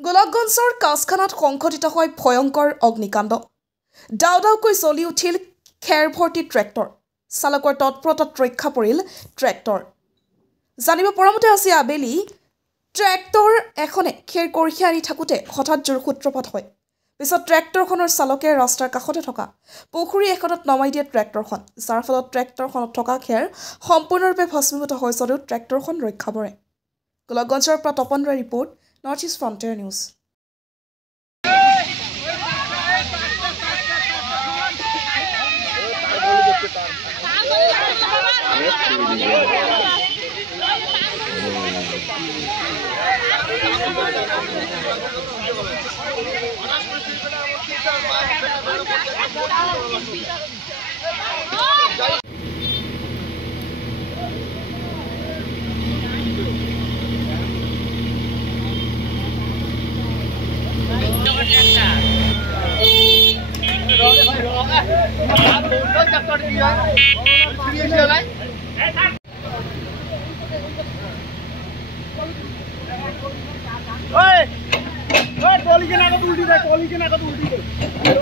গোলাপগঞ্জৰ কাছখানাত সংঘটিত হয় ভয়ংকৰ অগ্নিকাণ্ড। ডাও ডাওকৈ জ্বলি উঠিল খেৰ ভৰ্তি ট্ৰেক্টৰ। চালকৰ তৎপৰতাত ৰক্ষা পৰিল ট্ৰেক্টৰ। জানিব পৰা মতে আজি আবেলি ট্ৰেক্টৰ এখনে খেৰ কঢ়িয়াই আনি থাকোঁতে হঠাৎ জোৰ সূত্ৰপাত হয়। পিছত ট্ৰেক্টৰখনৰ চালকে ৰাস্তাৰ কাষতে থকা পুখুৰী এখনত নমাই দিয়ে ট্ৰেক্টৰখন, যাৰ ফলত ট্ৰেক্টৰখনত থকা খেৰ সম্পূৰ্ণৰূপে ভস্মীভূত হৈ যদিও ট্ৰেক্টৰখন ৰক্ষা পৰে। গোলাপগঞ্জৰ পৰা তপন ৰায়ৰ report, North East Frontier News. Trolley के नाका उल्टी दे